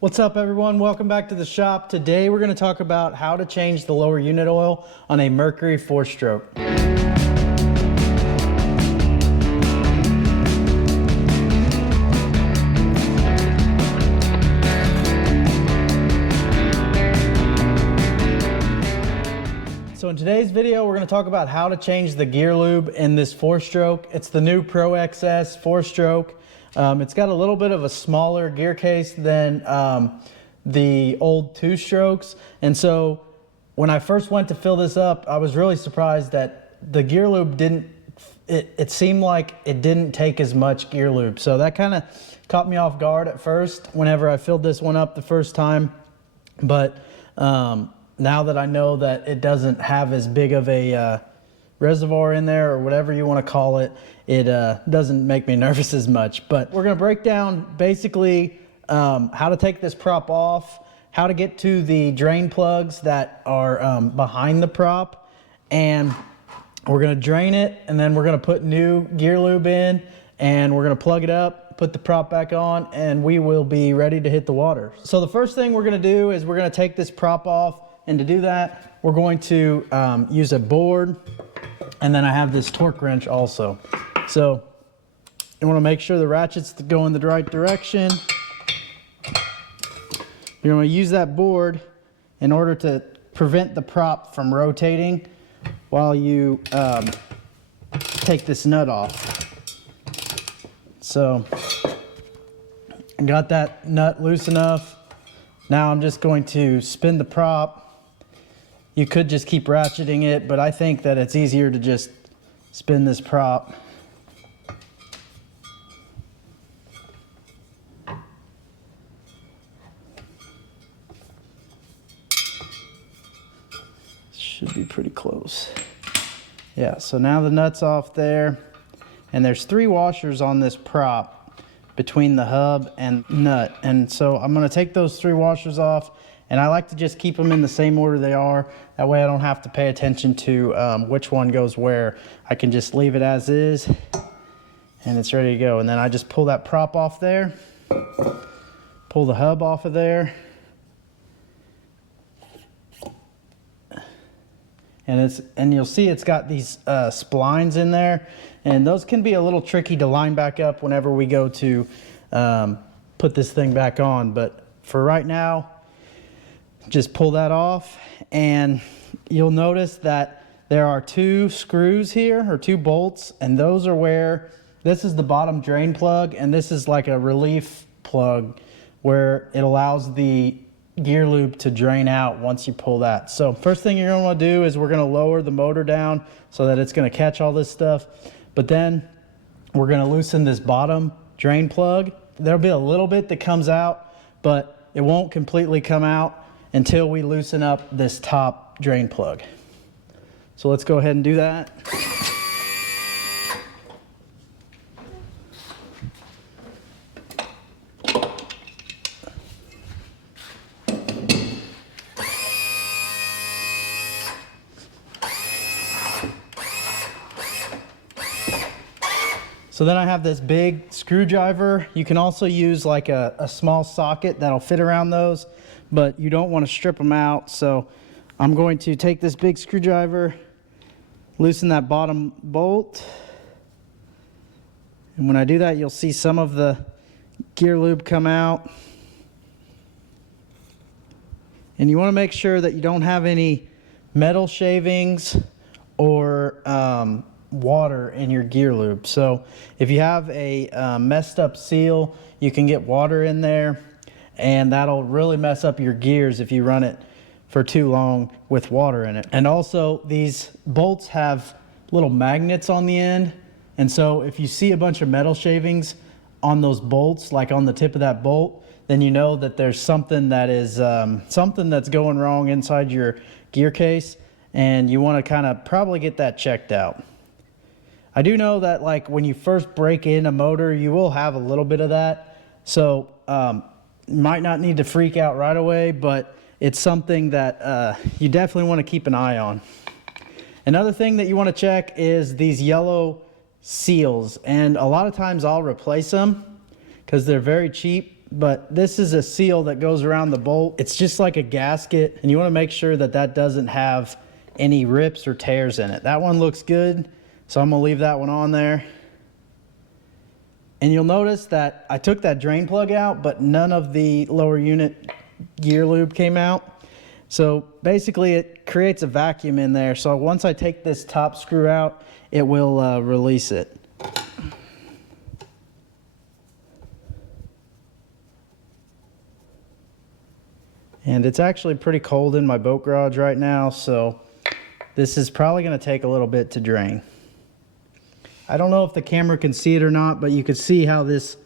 What's up everyone, welcome back to the shop. Today we're going to talk about how to change the lower unit oil on a Mercury 4-stroke. So in today's video we're going to talk about how to change the gear lube in this 4-stroke. It's the new ProXS 4-stroke. It's got a little bit of a smaller gear case than the old 2-strokes, and so when I first went to fill this up, I was really surprised that the gear lube didn't, it seemed like it didn't take as much gear lube. So that kind of caught me off guard at first whenever I filled this one up the first time. But now that I know that it doesn't have as big of a reservoir in there, or whatever you want to call it, it doesn't make me nervous as much. But we're going to break down basically how to take this prop off, how to get to the drain plugs that are behind the prop, and we're going to drain it, and then we're going to put new gear lube in, and we're going to plug it up, put the prop back on, and we will be ready to hit the water. So the first thing we're going to do is we're going to take this prop off, and to do that we're going to use a board, and then I have this torque wrench also. So you want to make sure the ratchets go in the right direction. You're going to use that board in order to prevent the prop from rotating while you take this nut off. So I got that nut loose enough. Now I'm just going to spin the prop. You could just keep ratcheting it, but I think that it's easier to just spin this prop. Should be pretty close. Yeah, so now the nut's off there, and there's 3 washers on this prop between the hub and nut, and so I'm going to take those 3 washers off, and I like to just keep them in the same order they are. That way I don't have to pay attention to which one goes where. I can just leave it as is, and it's ready to go. And then I just pull that prop off there, pull the hub off of there, and you'll see it's got these splines in there, and those can be a little tricky to line back up whenever we go to put this thing back on. But for right now, just pull that off, and you'll notice that there are 2 screws here, or 2 bolts, and those are where, this is the bottom drain plug, and this is like a relief plug where it allows the gear lube to drain out once you pull that. So first thing you're going to want to do is we're going to lower the motor down so that it's going to catch all this stuff, but then we're going to loosen this bottom drain plug. There'll be a little bit that comes out, but it won't completely come out until we loosen up this top drain plug. So let's go ahead and do that. So then I have this big screwdriver. You can also use like a small socket that'll fit around those, but you don't want to strip them out. So I'm going to take this big screwdriver, loosen that bottom bolt, and when I do that, you'll see some of the gear lube come out. And you want to make sure that you don't have any metal shavings or water in your gear lube. So if you have a messed up seal, you can get water in there, and that'll really mess up your gears if you run it for too long with water in it. And also these bolts have little magnets on the end, and so if you see a bunch of metal shavings on those bolts, like on the tip of that bolt, then you know that there's something that is something that's going wrong inside your gear case, and you want to kind of probably get that checked out. I do know that like when you first break in a motor, you will have a little bit of that, so you might not need to freak out right away, but it's something that you definitely want to keep an eye on. Another thing that you want to check is these yellow seals, and a lot of times I'll replace them because they're very cheap, but this is a seal that goes around the bolt. It's just like a gasket, and you want to make sure that that doesn't have any rips or tears in it. That one looks good, so I'm gonna leave that one on there. And you'll notice that I took that drain plug out, but none of the lower unit gear lube came out. So basically it creates a vacuum in there. So once I take this top screw out, it will release it. And it's actually pretty cold in my boat garage right now, so this is probably going to take a little bit to drain. I don't know if the camera can see it or not, but you can see how this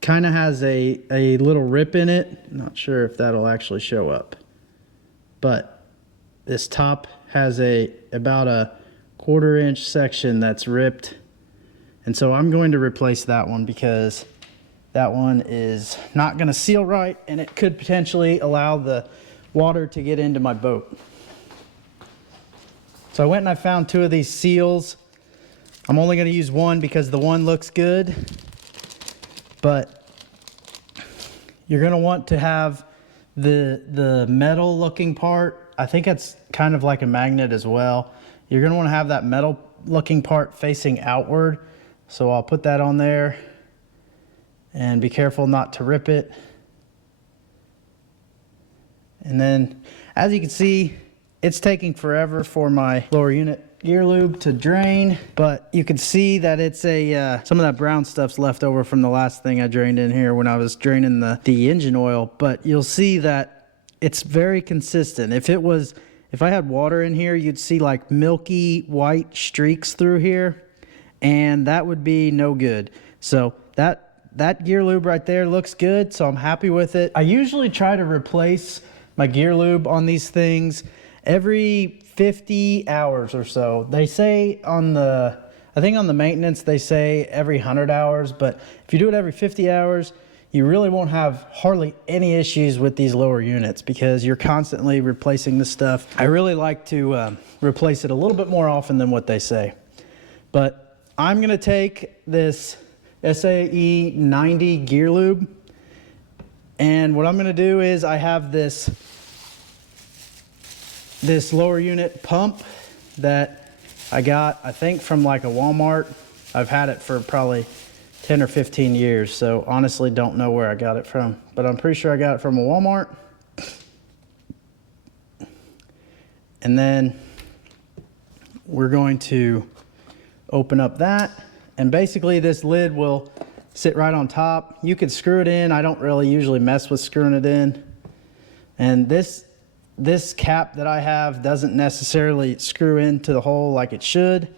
kind of has a little rip in it. Not sure if that'll actually show up. But this top has about a 1/4 inch section that's ripped. And so I'm going to replace that one because that one is not going to seal right, and it could potentially allow the water to get into my boat. So I went and I found 2 of these seals. I'm only going to use one because the one looks good, but you're going to want to have the metal looking part. I think it's kind of like a magnet as well. You're going to want to have that metal looking part facing outward. So I'll put that on there and be careful not to rip it. And then as you can see, it's taking forever for my lower unit gear lube to drain, but you can see that it's some of that brown stuff's left over from the last thing I drained in here when I was draining the engine oil. But you'll see that it's very consistent. If I had water in here, you'd see like milky white streaks through here, and that would be no good. So that gear lube right there looks good, so I'm happy with it. I usually try to replace my gear lube on these things every 50 hours or so. They say I think on the maintenance they say every 100 hours, but if you do it every 50 hours, you really won't have hardly any issues with these lower units because you're constantly replacing this stuff. I really like to replace it a little bit more often than what they say. But I'm gonna take this SAE 90 gear lube, and what I'm gonna do is I have this lower unit pump that I got, I think, from like a Walmart. I've had it for probably 10 or 15 years, so honestly don't know where I got it from, but I'm pretty sure I got it from a Walmart. And then we're going to open up that, and basically this lid will sit right on top. You could screw it in. I don't really usually mess with screwing it in. And this cap that I have doesn't necessarily screw into the hole like it should.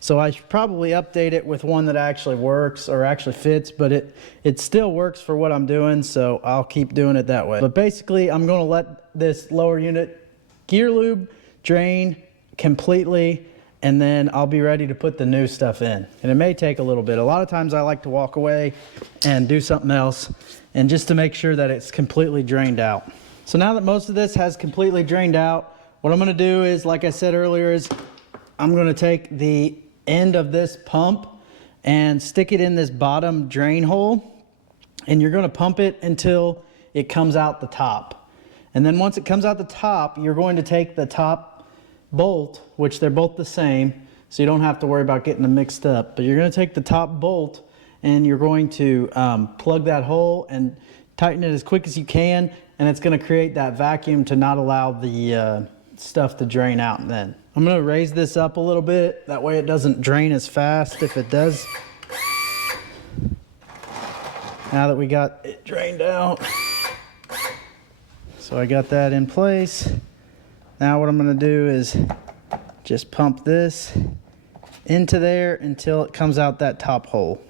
So I should probably update it with one that actually works or actually fits, but it still works for what I'm doing, so I'll keep doing it that way. But basically, I'm gonna let this lower unit gear lube drain completely, and then I'll be ready to put the new stuff in. And it may take a little bit. A lot of times I like to walk away and do something else, and just to make sure that it's completely drained out. So now that most of this has completely drained out, what I'm gonna do is, like I said earlier, is I'm gonna take the end of this pump and stick it in this bottom drain hole, and you're gonna pump it until it comes out the top. And then once it comes out the top, you're going to take the top bolt, which they're both the same, so you don't have to worry about getting them mixed up, but you're gonna take the top bolt and you're going to plug that hole and tighten it as quick as you can, and it's going to create that vacuum to not allow the stuff to drain out. Then I'm going to raise this up a little bit, that way it doesn't drain as fast if it does. Now that we got it drained out, so I got that in place. Now what I'm going to do is just pump this into there until it comes out that top hole.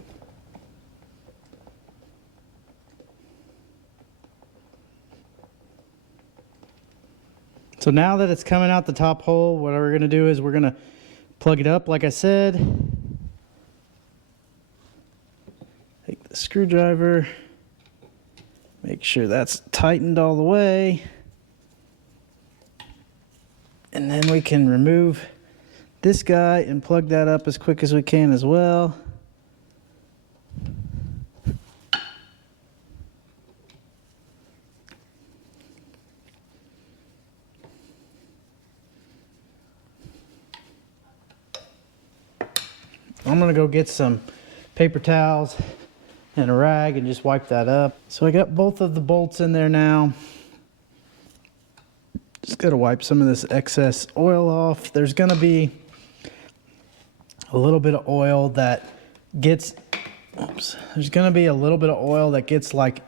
So now that it's coming out the top hole, what we're going to do is we're going to plug it up like I said. Take the screwdriver, make sure that's tightened all the way. And then we can remove this guy and plug that up as quick as we can as well. I'm gonna go get some paper towels and a rag and just wipe that up. So I got both of the bolts in there now. Just gotta wipe some of this excess oil off. There's gonna be a little bit of oil that gets, there's gonna be a little bit of oil that gets like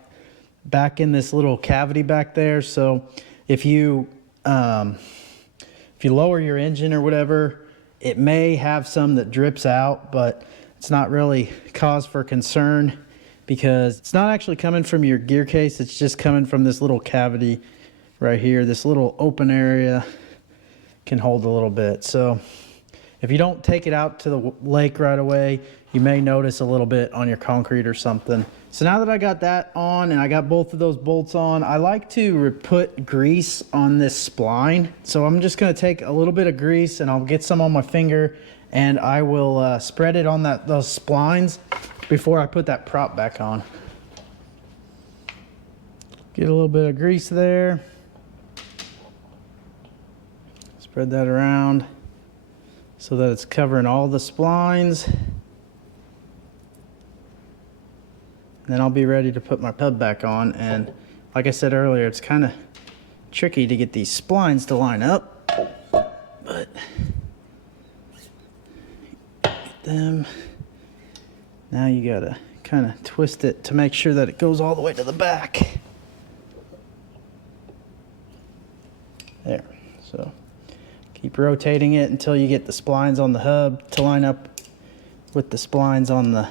back in this little cavity back there. So if you lower your engine or whatever, it may have some that drips out, but it's not really cause for concern because it's not actually coming from your gear case. It's just coming from this little cavity right here. This little open area can hold a little bit. So if you don't take it out to the lake right away, you may notice a little bit on your concrete or something. So now that I got that on and I got both of those bolts on, I like to put grease on this spline. So I'm just gonna take a little bit of grease and I'll get some on my finger and I will spread it on those splines before I put that prop back on. Get a little bit of grease there. Spread that around so that it's covering all the splines. Then I'll be ready to put my tub back on. And like I said earlier, it's kind of tricky to get these splines to line up, but get them. Now you gotta kind of twist it to make sure that it goes all the way to the back. There, so keep rotating it until you get the splines on the hub to line up with the splines on the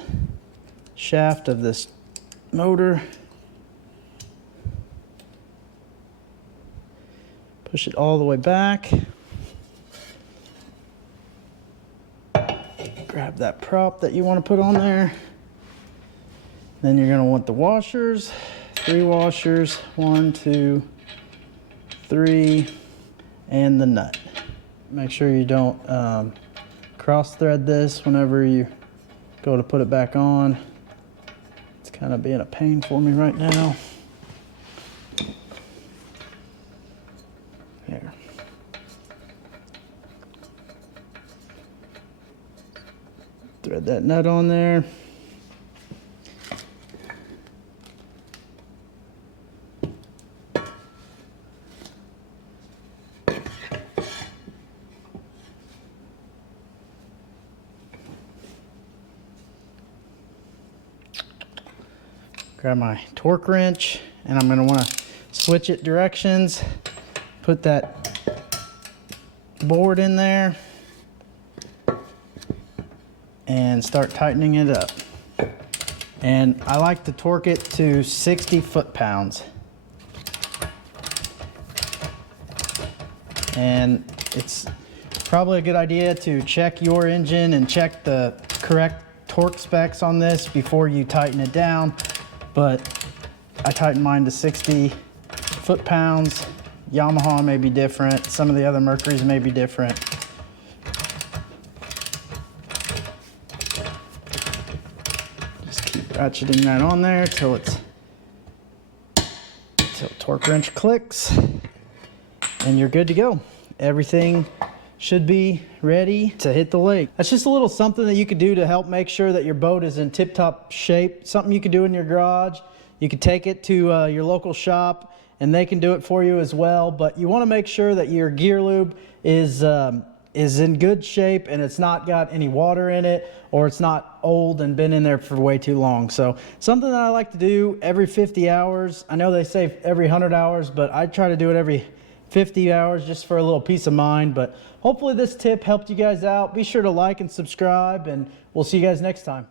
shaft of this motor. Push it all the way back. Grab that prop that you want to put on there. Then you're going to want the washers. 3 washers, 1, 2, 3, and the nut. Make sure you don't cross thread this whenever you go to put it back on. It's kind of being a pain for me right now. There. Thread that nut on there. Grab my torque wrench and I'm going to want to switch it directions. Put that board in there and start tightening it up. And I like to torque it to 60 foot-pounds. And it's probably a good idea to check your engine and check the correct torque specs on this before you tighten it down. But I tighten mine to 60 foot-pounds. Yamaha may be different. Some of the other Mercuries may be different. Just keep ratcheting that on there till torque wrench clicks, and you're good to go. Everything should be ready to hit the lake. That's just a little something that you could do to help make sure that your boat is in tip-top shape. Something you could do in your garage. You could take it to your local shop and they can do it for you as well. But you want to make sure that your gear lube is in good shape and it's not got any water in it, or it's not old and been in there for way too long. So something that I like to do every 50 hours. I know they say every 100 hours, but I try to do it every 50 hours just for a little peace of mind. But hopefully this tip helped you guys out. Be sure to like and subscribe, and we'll see you guys next time.